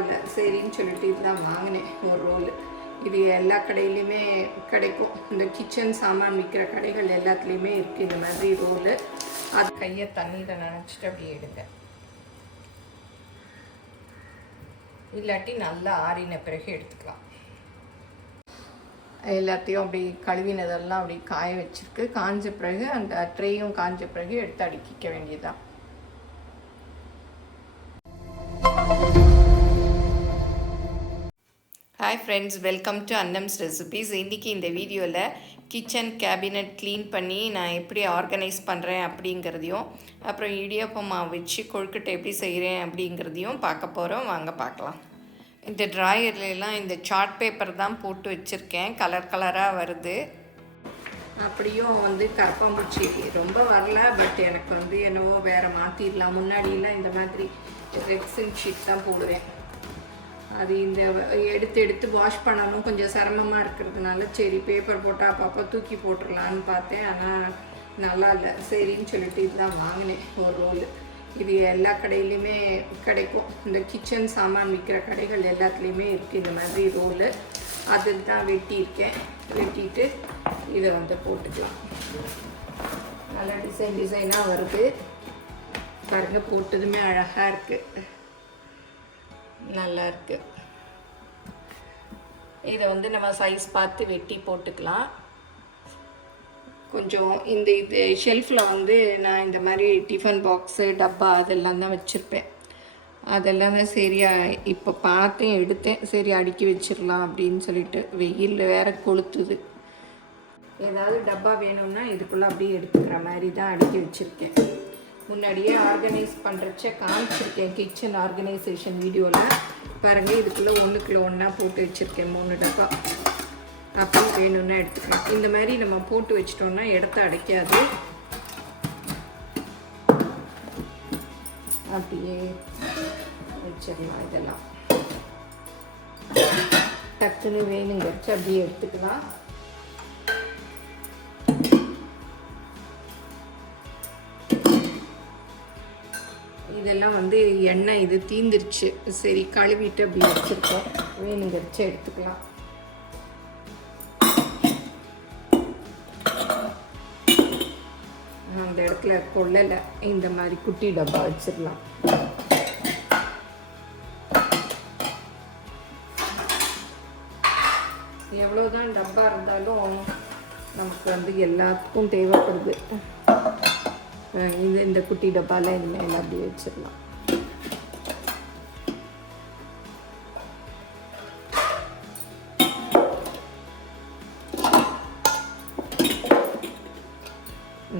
இல்லை, சரின்னு சொல்லிட்டு இதுதான் வாங்கினேன் ஒரு ரோல். இது எல்லா கடையிலையுமே கிடைக்கும், இந்த கிச்சன் சாமான் விற்கிற கடைகள் எல்லாத்துலேயுமே இருக்குது இந்த மாதிரி ரோலு. அது கையை தண்ணியில் நனைச்சிட்டு அப்படியே எடுங்க, இல்லாட்டி நல்லா ஆறின பிறகு எடுத்துக்கலாம். எல்லாத்தையும் அப்படி கழுவினதெல்லாம் அப்படி காய வச்சுருக்கு. காஞ்ச பிறகு அந்த ட்ரேயும் காஞ்ச பிறகு எடுத்து அடுக்கிக்க வேண்டியதுதான். Hi friends, welcome to Annam's recipes. இன்றைக்கி இந்த வீடியோவில் கிச்சன் கேபினட் க்ளீன் பண்ணி நான் எப்படி ஆர்கனைஸ் பண்ணுறேன் அப்படிங்கிறதையும், அப்புறம் இடியாப்பம் மாவு வச்சு கொழுக்கட்டை எப்படி செய்கிறேன் அப்படிங்கிறதையும் பார்க்க போகிறோம். வாங்க பார்க்கலாம். இந்த ட்ராயர்லாம் இந்த சார்ட் பேப்பர் தான் போட்டு வச்சுருக்கேன், கலர் கலராக வருது. அப்படியும் கரப்பாம்பூச்சி ரொம்ப வரல, பட் எனக்கு என்னவோ வேறு மாற்றிடலாம். முன்னாடியெல்லாம் இந்த மாதிரி ரெக்ஸின் ஷீட் தான் போடுவேன். அது இந்த எடுத்து வாஷ் பண்ணணும் கொஞ்சம் சிரமமாக இருக்கிறதுனால சரி பேப்பர் போட்டால் அப்பப்போ தூக்கி போட்டுடலான்னு பார்த்தேன். ஆனால் நல்லா இல்லை, சரின்னு சொல்லிட்டு இதுதான் வாங்கினேன் ஒரு ரோல். இது எல்லா கடையிலையுமே கிடைக்கும், இந்த கிச்சன் சாமான் விற்கிற கடைகள் எல்லாத்துலேயுமே இருக்குது இந்த மாதிரி ரோலு. அதில் தான் வெட்டியிருக்கேன். வெட்டிட்டு இதை போட்டுக்கலாம். நல்லா டிசைனாக வருது பாருங்கள், போட்டதுமே அழகாக இருக்குது, நல்லா இருக்குது. இதை நம்ம சைஸ் பார்த்து வெட்டி போட்டுக்கலாம். கொஞ்சம் இது ஷெல்ஃபில் நான் இந்த மாதிரி டிஃபன் பாக்ஸு டப்பா அதெல்லாம் தான் வச்சுருப்பேன். அதெல்லாம் தான் சரியாக இப்போ பார்த்தேன், எடுத்தேன், சரி அடுக்கி வச்சிடலாம் அப்படின்னு சொல்லிட்டு. வெயில் வேறு கொளுத்துது. ஏதாவது டப்பா வேணும்னா இதுக்குள்ளே அப்படியே எடுத்துக்கிற மாதிரி தான் அடுக்கி வச்சுருக்கேன். முன்னாடியே ஆர்கனைஸ் பண்ணுறச்ச காமிச்சிருக்கேன் கிச்சன் ஆர்கனைசேஷன் வீடியோவில். பாருங்கள், இதுக்குள்ளே ஒன்றுக்குள்ளே ஒன்றா போட்டு வச்சுருக்கேன் 3 டப்பா. அப்படி வேணும்னா எடுத்துக்கலாம். இந்த மாதிரி நம்ம போட்டு வச்சிட்டோம்னா இடத்த அடைக்காது. அப்படியே வச்சிடலாம். இதெல்லாம் டக்குன்னு வேணுங்கிறச்சு அப்படியே எடுத்துக்கலாம். இதெல்லாம் எண்ணெய் இது தீந்துருச்சு, சரி கழுவிட்டு அப்படி வச்சுருக்கோம். வேணுங்கிறச்சு எடுத்துக்கலாம். அந்த இடத்துல கொள்ளலை, இந்த மாதிரி குட்டி டப்பா வச்சிடலாம். எவ்வளோதான் டப்பா இருந்தாலும் நமக்கு எல்லாத்துக்கும் தேவைப்படுது. இந்த குட்டி டப்பாவில் இனிமேல் அப்படி வச்சிடலாம்.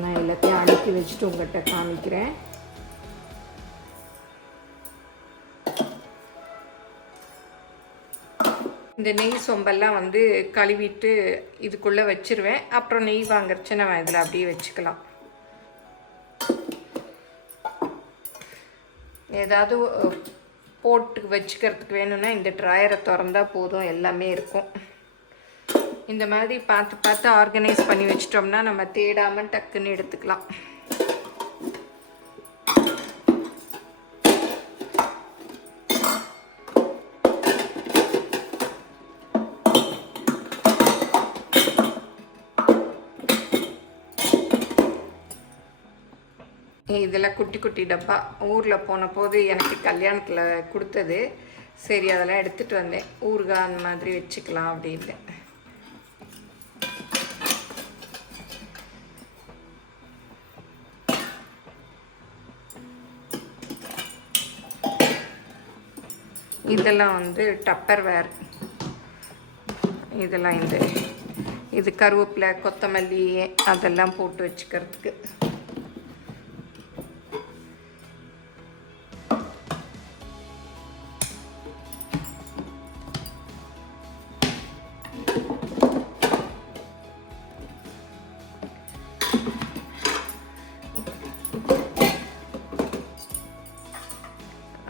நான் எல்லாத்தையும் அடுக்கி வச்சுட்டு உங்கள்கிட்ட காமிக்கிறேன். இந்த நெய் சொம்பெல்லாம் கழுவிட்டு இதுக்குள்ளே வச்சுருவேன். அப்புறம் நெய் வாங்குறச்சு நம்ம இதில் அப்படியே வச்சுக்கலாம். ஏதாவது போட்டு வச்சுக்கிறதுக்கு வேணும்னா இந்த ட்ராயரை திறந்தால் போதும், எல்லாமே இருக்கும். இந்த மாதிரி பார்த்து ஆர்கனைஸ் பண்ணி வச்சிட்டோம்னா நம்ம தேடாமல் டக்குன்னு எடுத்துக்கலாம். இதெல்லாம் குட்டி குட்டி டப்பா ஊரில் போன போது எனக்கு கல்யாணத்தில் கொடுத்தது. சரி அதெல்லாம் எடுத்துகிட்டு வந்தேன், ஊறுகாய் அந்த மாதிரி வச்சுக்கலாம் அப்படின்னு. இதெல்லாம் டப்பர்வேர். இதெல்லாம் இது கருவேப்பிலை கொத்தமல்லி அதெல்லாம் போட்டு வச்சுக்கிறதுக்கு.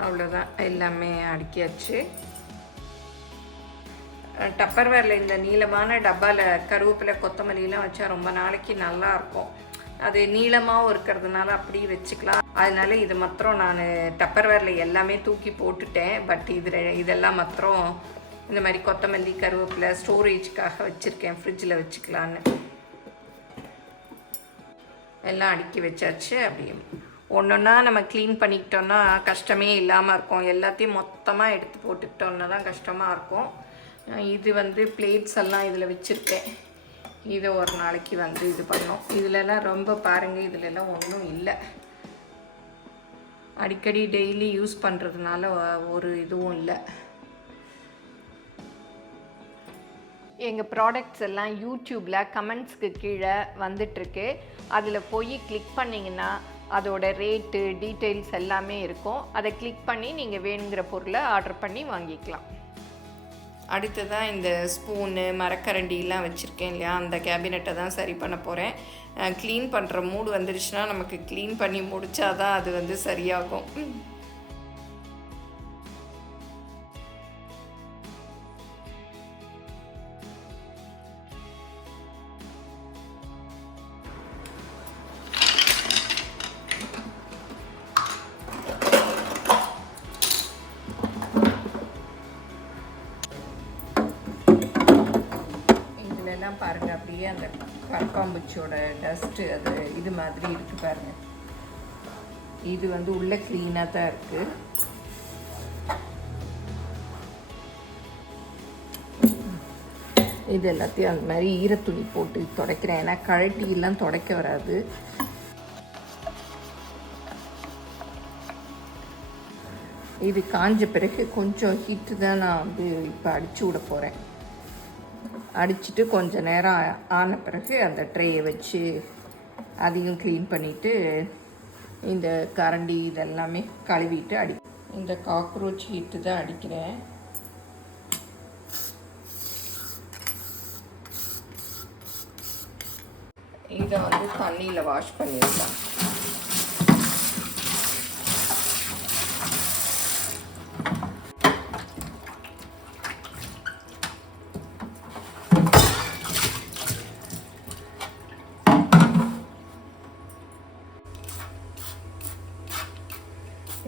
அவ்வளோதான், எல்லாமே அடுக்கியாச்சு. டப்பர்வேரில் இந்த நீளமான டப்பாவில் கருவேப்பிலை கொத்தமல்லிலாம் வச்சா ரொம்ப நாளைக்கு நல்லாயிருக்கும். அது நீளமாகவும் இருக்கிறதுனால அப்படியே வச்சுக்கலாம். அதனால் இது மாத்திரம் நான் டப்பர்வேரில் எல்லாமே தூக்கி போட்டுட்டேன். பட் இதெல்லாம் மாத்திரம் இந்த மாதிரி கொத்தமல்லி கருவேப்பிலை ஸ்டோரேஜ்க்காக வச்சுருக்கேன், ஃப்ரிட்ஜில் வச்சுக்கலான்னு. எல்லாம் அடுக்கி வச்சாச்சு. அப்படி ஒன்றொன்னா நம்ம க்ளீன் பண்ணிக்கிட்டோன்னா கஷ்டமே இல்லாமல் இருக்கும். எல்லாத்தையும் மொத்தமாக எடுத்து போட்டுக்கிட்டோன்னா தான் கஷ்டமாக இருக்கும். இது பிளேட்ஸ் எல்லாம் இதில் வச்சுருக்கேன். இதை ஒரு நாளைக்கு இது பண்ணோம். இதிலெல்லாம் ரொம்ப பாருங்கள், இதிலெல்லாம் ஒன்றும் இல்லை. அடிக்கடி டெய்லி யூஸ் பண்ணுறதுனால ஒரு இதுவும் இல்லை. எங்கள் ப்ராடக்ட்ஸ் எல்லாம் யூடியூப்பில் கமெண்ட்ஸ்க்கு கீழே வந்துட்டுருக்கு. அதில் போய் கிளிக் பண்ணிங்கன்னா அதோட ரேட்டு டீட்டெயில்ஸ் எல்லாமே இருக்கும். அதை கிளிக் பண்ணி நீங்கள் வேணுங்கிற பொருளை ஆர்டர் பண்ணி வாங்கிக்கலாம். அடுத்ததாக இந்த ஸ்பூனு மரக்கரண்டிலாம் வச்சுருக்கேன் இல்லையா, அந்த கேபினெட்டை தான் சரி பண்ண போகிறேன். க்ளீன் பண்ணுற மூடு வந்துடுச்சுன்னா நமக்கு க்ளீன் பண்ணி முடித்தாதான் அது சரியாகும். பாருங்கள், அப்படியே அந்த கரப்பாம்பூச்சியோட டஸ்ட்டு அது இது மாதிரி இருக்குது பாருங்கள். இது உள்ளே க்ளீனாக தான் இருக்குது. இது எல்லாத்தையும் அந்த மாதிரி ஈரத்துணி போட்டு துடைக்கிறேன். ஏன்னா கழட்டியெல்லாம் துடைக்க வராது. இது காஞ்ச பிறகு கொஞ்சம் ஹீட்டு தான் நான் இப்போ அடிச்சு விட போகிறேன். அடிச்சுட்டு கொஞ்சம் நேரம் ஆன பிறகு அந்த ட்ரேயை வச்சு அதையும் க்ளீன் பண்ணிவிட்டு இந்த கரண்டி இதெல்லாமே கழுவிட்டு இந்த காக்ரோச் ஹீட்டு தான் அடிக்கிறேன். இதை தண்ணியில் வாஷ் பண்ணிடலாம்.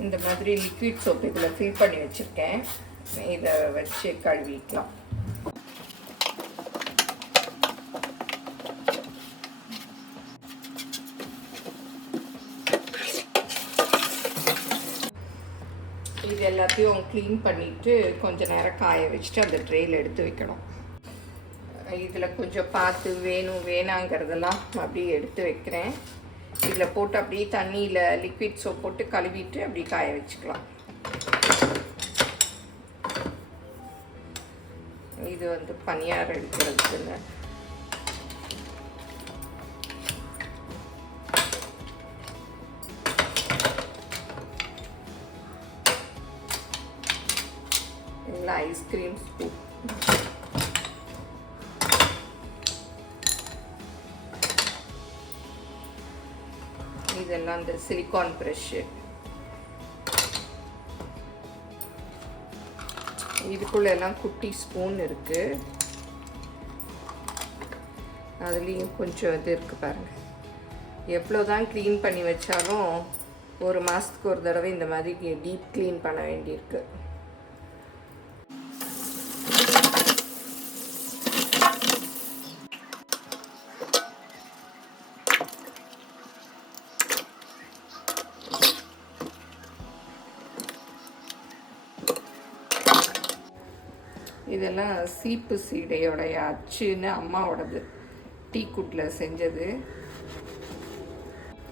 இந்த மாதிரி லிக்விட் சோப் இதில் ஃபில் பண்ணி வச்சுருக்கேன். இதை வச்சு கழுவிக்கலாம். இது எல்லாத்தையும் க்ளீன் பண்ணிவிட்டு கொஞ்சம் நேரம் காய வச்சுட்டு அந்த ட்ரேயில் எடுத்து வைக்கணும். இதில் கொஞ்சம் பார்த்து வேணாங்கிறதெல்லாம் அப்படியே எடுத்து வைக்கிறேன். இதில் போட்டு அப்படியே தண்ணியில் லிக்விட் சோப் போட்டு கழுவிட்டு அப்படி காய வச்சுக்கலாம். இது பனியாரம் எடுக்கிறதுக்குன்னு இல்லை ஐஸ்கிரீம் ஸ்கூப். இதெல்லாம் இந்த சிலிக்கான் ப்ரஷ்ஷு. இதுக்குள்ள எல்லாம் குட்டி ஸ்பூன் இருக்குது. அதுலேயும் கொஞ்சம் இது இருக்குது பாருங்கள். எவ்வளோ தான் க்ளீன் பண்ணி வச்சாலும் ஒரு மாதத்துக்கு ஒரு தடவை இந்த மாதிரி டீப் க்ளீன் பண்ண வேண்டியிருக்கு. இதெல்லாம் சீப்பு சீடையோடைய அச்சுன்னு அம்மாவோடது, டீ குட்டில் செஞ்சது.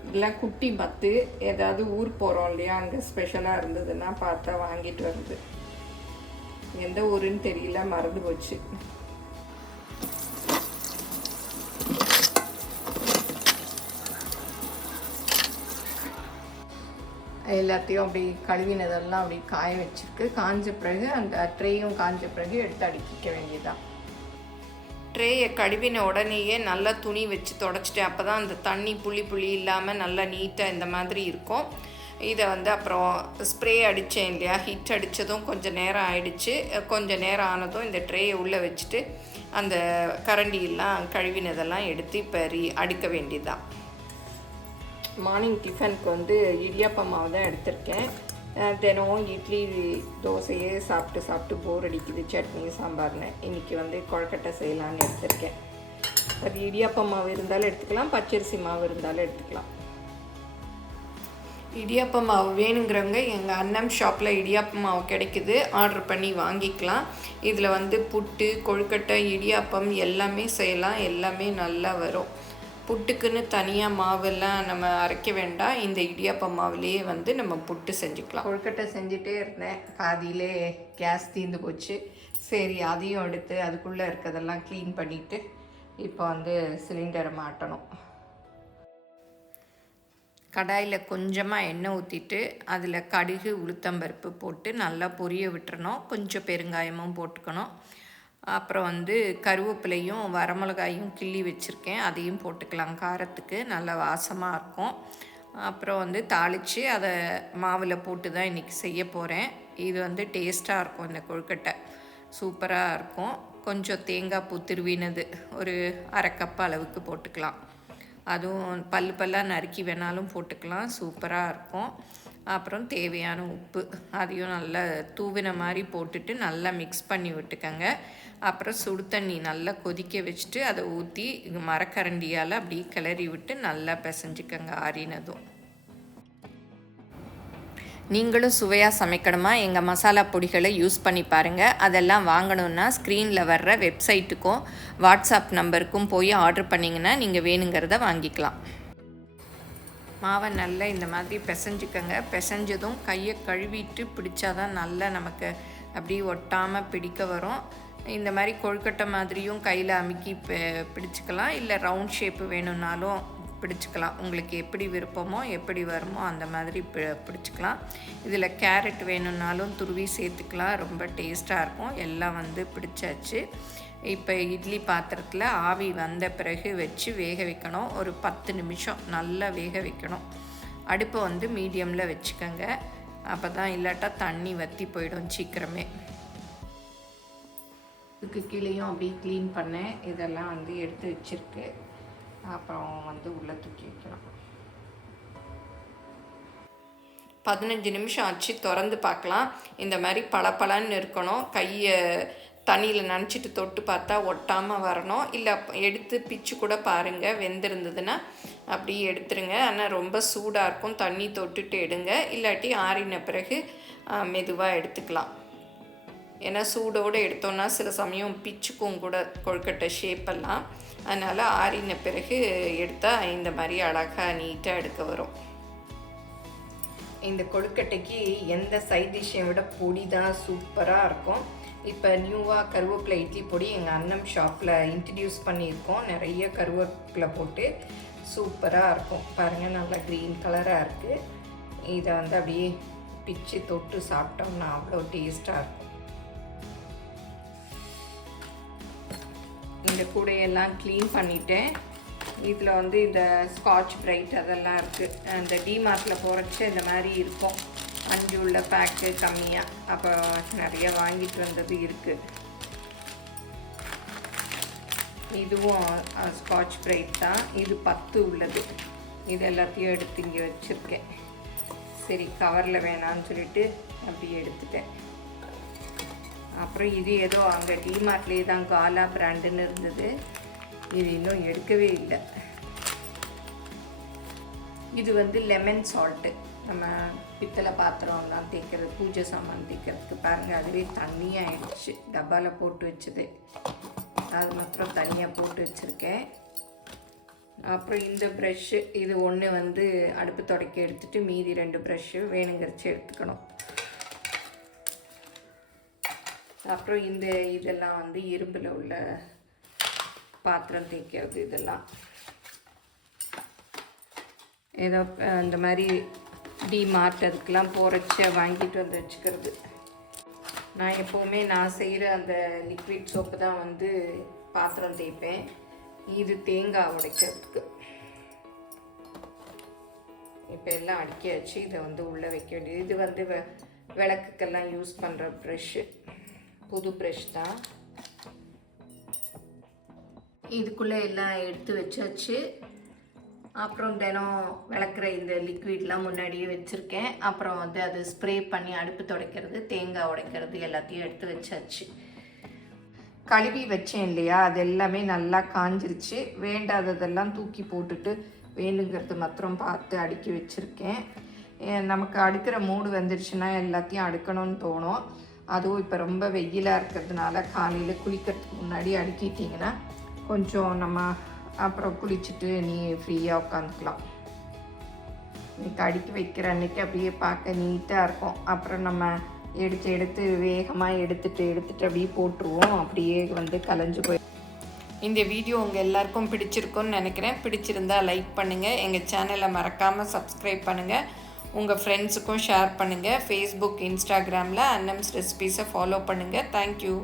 இதெல்லாம் குட்டி மத்து. ஏதாவது ஊர் போகிறோம் இல்லையா, அங்கே ஸ்பெஷலாக இருந்ததுன்னா பார்த்தா வாங்கிட்டு வருது. எந்த ஊருன்னு தெரியல, மறந்து போச்சு. எல்லாத்தையும் அப்படி கழுவினதெல்லாம் அப்படி காய வச்சுருக்கு. காஞ்ச பிறகு அந்த ட்ரேயும் காஞ்ச பிறகு எடுத்து அடுக்கிக்க வேண்டியதுதான். ட்ரேயை கழுவின உடனேயே நல்லா துணி வச்சு தொடச்சிட்டேன். அப்போ தான் அந்த தண்ணி புளி இல்லாமல் நல்லா நீட்டாக இந்த மாதிரி இருக்கும். இதை அப்புறம் ஸ்ப்ரே அடித்தேன் இல்லையா, ஹீட் அடித்ததும் கொஞ்சம் நேரம் ஆயிடுச்சு. கொஞ்சம் நேரம் ஆனதும் இந்த ட்ரேயை உள்ளே வச்சுட்டு அந்த கரண்டியெல்லாம் கழுவினதெல்லாம் எடுத்து இப்போ அடுக்க வேண்டியதுதான். மார்னிங் டிஃபனுக்கு வந்து இடியாப்பம் மாவு தான் எடுத்திருக்கேன். தினம் இட்லி தோசையே சாப்பிட்டு போர் அடிக்குது, சட்னி சாம்பார்னு. இன்றைக்கி வந்து கொழுக்கட்டை செய்யலான்னு எடுத்திருக்கேன். அது இடியாப்பம் மாவு இருந்தாலும் எடுத்துக்கலாம், பச்சரிசி மாவு இருந்தாலும் எடுத்துக்கலாம். இடியாப்பம் மாவு வேணுங்கிறவங்க எங்கள் அன்னம் ஷாப்பில் இடியாப்பம் மாவு கிடைக்குது, ஆர்டர் பண்ணி வாங்கிக்கலாம். இதில் வந்து புட்டு, கொழுக்கட்டை, இடியாப்பம் எல்லாமே செய்யலாம், எல்லாமே நல்லா வரும். புட்டுக்குன்னு தனியாக மாவெல்லாம் நம்ம அரைக்க வேண்டாம், இந்த இடியாப்பம் மாவுலேயே வந்து நம்ம புட்டு செஞ்சுக்கலாம். கொழுக்கட்டை செஞ்சுட்டே இருந்தேன், பாதியிலே கேஸ் தீர்ந்து போச்சு. சரி, அதையும் எடுத்து அதுக்குள்ளே இருக்கிறதெல்லாம் க்ளீன் பண்ணிவிட்டு இப்போ வந்து சிலிண்டரை மாட்டணும். கடாயில் கொஞ்சமாக எண்ணெய் ஊற்றிட்டு அதில் கடுகு, உளுத்தம்பருப்பு போட்டு நல்லா பொரிய விட்டுறணும். கொஞ்சம் பெருங்காயமும் போட்டுக்கணும். அப்புறம் வந்து கருவேப்பிலையும் வரமிளகாயும் கிள்ளி வச்சுருக்கேன், அதையும் போட்டுக்கலாம், காரத்துக்கு நல்லா வாசமாக இருக்கும். அப்புறம் வந்து தாளித்து அதை மாவில் போட்டு தான் இன்றைக்கி செய்ய போகிறேன். இது வந்து டேஸ்ட்டாக இருக்கும், இந்த கொழுக்கட்டை சூப்பராக இருக்கும். கொஞ்சம் தேங்காய் பூ திருவினது ஒரு அரை கப் அளவுக்கு போட்டுக்கலாம். அதுவும் பல்லாக நறுக்கி வேணாலும் போட்டுக்கலாம், சூப்பராக இருக்கும். அப்புறம் தேவையான உப்பு அதையும் நல்லா தூவின மாதிரி போட்டுட்டு நல்லா மிக்ஸ் பண்ணி விட்டுக்கங்க. அப்புறம் சுடு தண்ணி நல்லா கொதிக்க வச்சுட்டு அதை ஊற்றி மரக்கரண்டியால் அப்படியே கிளறி விட்டு நல்லா பிசைஞ்சிக்கங்க ஆறினதும். நீங்களும் சுவையாக சமைக்கணுமா, எங்கள் மசாலா பொடிகளை யூஸ் பண்ணி பாருங்கள். அதெல்லாம் வாங்கணுன்னா ஸ்க்ரீனில் வர்ற வெப்சைட்டுக்கும் வாட்ஸ்அப் நம்பருக்கும் போய் ஆர்டர் பண்ணிங்கன்னா நீங்கள் வேணுங்கிறத வாங்கிக்கலாம். மாவை நல்லா இந்த மாதிரி பிசைஞ்சிக்கங்க. பிசைஞ்சதும் கையை கழுவிட்டு பிடிச்சாதான் நல்லா நமக்கு அப்படி ஒட்டாமல் பிடிக்க வரும். இந்த மாதிரி கொழுக்கட்டை மாதிரியும் கையில் அமுக்கி பிடிச்சிக்கலாம், இல்லை ரவுண்ட் ஷேப்பு வேணும்னாலும் பிடிச்சிக்கலாம். உங்களுக்கு எப்படி விருப்பமோ எப்படி வருமோ அந்த மாதிரி பிடிச்சிக்கலாம். இதில் கேரட் வேணும்னாலும் துருவி சேர்த்துக்கலாம், ரொம்ப டேஸ்ட்டாக இருக்கும். எல்லாம் வந்து பிடிச்சாச்சு. இப்போ இட்லி பாத்திரத்தில் ஆவி வந்த பிறகு வச்சு வேக வைக்கணும். ஒரு 10 நிமிஷம் நல்லா வேக வைக்கணும். அடுப்பை வந்து மீடியமில் வச்சுக்கோங்க, அப்போ தான் இல்லாட்டா தண்ணி வற்றி போயிடும் சீக்கிரமே. இதுக்கு கீழேயும் அப்படி க்ளீன் பண்ணேன், இதெல்லாம் வந்து எடுத்து வச்சுருக்கு. அப்புறம் வந்து உள்ளே தூக்கி வைக்கலாம். 15 நிமிஷம் ஆச்சு, திறந்து பார்க்கலாம். இந்த மாதிரி பளபளன்னு இருக்கணும். கையை தண்ணியில் நனைச்சிட்டு தொட்டு பார்த்தா ஒட்டாமல் வரணும். இல்லை எடுத்து பிச்சு கூட பாருங்கள், வெந்திருந்ததுன்னா அப்படியே எடுத்துருங்க. ஆனால் ரொம்ப சூடாக இருக்கும், தண்ணி தொட்டுட்டு எடுங்க. இல்லாட்டி ஆறின பிறகு மெதுவாக எடுத்துக்கலாம். ஏன்னா சூடோடு எடுத்தோன்னா சில சமயம் பிச்சுக்கும் கூட கொழுக்கட்டை ஷேப்பெல்லாம். அதனால் ஆறின பிறகு எடுத்தால் இந்த மாதிரி அழகாக நீட்டாக எடுக்க வரும். இந்த கொழுக்கட்டைக்கு எந்த சைட் டிஷ்ஷை விட பொடி தான் சூப்பராக இருக்கும். இப்போ நியூவாக கருவேப்பிலை இட்லி பொடி எங்கள் அன்னம் ஷாப்பில் இன்ட்ரடியூஸ் பண்ணியிருக்கோம். நிறைய கருவேப்பிலை போட்டு சூப்பராக இருக்கும். பாருங்கள், நல்லா க்ரீன் கலராக இருக்குது. இதை வந்து அப்படியே பிச்சு தொட்டு சாப்பிட்டோம்னா அவ்வளோ டேஸ்ட்டாக இருக்கும். இந்த கூடையெல்லாம் க்ளீன் பண்ணிவிட்டேன். இதில் வந்து இந்த ஸ்காட்ச் பிரைட் அதெல்லாம் இருக்குது. அந்த டிமார்ட்டில் போகிறச்சு இந்த மாதிரி இருக்கும், 5 உள்ள பேக்கு கம்மியாக. அப்போ நிறைய வாங்கிட்டு வந்தது இருக்குது. இதுவும் ஸ்காட்ச் பிரைட் தான், இது 10 உள்ளது. இது எல்லாத்தையும் எடுத்து இங்கே வச்சுருக்கேன். சரி, கவரில் வேணான்னு சொல்லிட்டு அப்படியே எடுத்துட்டேன். அப்புறம் இது ஏதோ அங்கே டிமார்ட்லேயே தான் காலா பிராண்டுன்னு இருந்தது, இது இன்னும் எடுக்கவே இல்லை. இது வந்து லெமன் சால்ட்டு, நம்ம பித்தளை பாத்திரம்லாம் தேய்க்கிறது, பூஜை சாமான் தேய்க்கிறதுக்கு. பாருங்கள், அதுவே தண்ணியாக ஆயிடுச்சு. டப்பாவில் போட்டு வச்சது, அது மாத்திரம் தனியாக போட்டு வச்சுருக்கேன். அப்புறம் இந்த ப்ரஷ்ஷு, இது ஒன்று வந்து அடுப்பு துடைக்க எடுத்துகிட்டு மீதி 2 ப்ரஷ்ஷு வேணுங்கிறச்சு எடுத்துக்கணும். அப்புறம் இதெல்லாம் வந்து இரும்பில் உள்ள பாத்திரம் தேய்க்கிறது. இதெல்லாம் ஏதோ இந்த மாதிரி டிமார்ட் அதுக்கெலாம் போகிறச்ச வாங்கிட்டு வந்து வச்சுக்கிறது. நான் எப்போவுமே நான் செய்கிற அந்த லிக்விட் சோப்பு தான் வந்து பாத்திரம் தேய்ப்பேன். இது தேங்காய் உடைக்கிறதுக்கு. இப்போ எல்லாம் அடிக்காச்சு, இதை வந்து உள்ளே வைக்க வேண்டியது. இது வந்து விளக்குக்கெல்லாம் யூஸ் பண்ணுற ப்ரெஷ்ஷு, புது ப்ரெஷ் தான். இதுக்குள்ளே எல்லாம் எடுத்து வச்சாச்சு. அப்புறம் தினம் விளக்குற இந்த லிக்விட்லாம் முன்னாடியே வச்சுருக்கேன். அப்புறம் வந்து அது ஸ்ப்ரே பண்ணி அடுப்பு துடைக்கிறது, தேங்காய் உடைக்கிறது எல்லாத்தையும் எடுத்து வச்சாச்சு. கழுவி வச்சேன் இல்லையா, அது எல்லாமே நல்லா காஞ்சிருச்சு. வேண்டாததெல்லாம் தூக்கி போட்டுட்டு வேணுங்கிறது மாத்திரம் பார்த்து அடுக்கி வச்சுருக்கேன். நமக்கு அடுக்கிற மூடு வந்துடுச்சுன்னா எல்லாத்தையும் அடுக்கணும்னு தோணும். அதுவும் இப்போ ரொம்ப வெயிலாக இருக்கிறதுனால காலையில் குளிக்கிறதுக்கு முன்னாடி அடுக்கிட்டிங்கன்னா கொஞ்சம் நம்ம அப்புறம் குளிச்சுட்டு நீ ஃப்ரீயாக உட்காந்துக்கலாம். இன்றைக்கி அடுக்கி வைக்கிற அன்றைக்கி அப்படியே பார்க்க நீட்டாக இருக்கும். அப்புறம் நம்ம எடுத்து வேகமாக எடுத்துட்டு அப்படியே போட்டுருவோம். அப்படியே வந்து கலைஞ்சு போய். இந்த வீடியோ உங்கள் எல்லாருக்கும் பிடிச்சிருக்குன்னு நினைக்கிறேன். பிடிச்சிருந்தா லைக் பண்ணுங்கள். எங்கள் சேனலை மறக்காமல் சப்ஸ்கிரைப் பண்ணுங்கள். உங்கள் ஃப்ரெண்ட்ஸுக்கும் ஷேர் பண்ணுங்கள். ஃபேஸ்புக், இன்ஸ்டாகிராமில் அன்னம்ஸ் ரெசிபீஸை ஃபாலோ பண்ணுங்கள். தேங்க்யூ.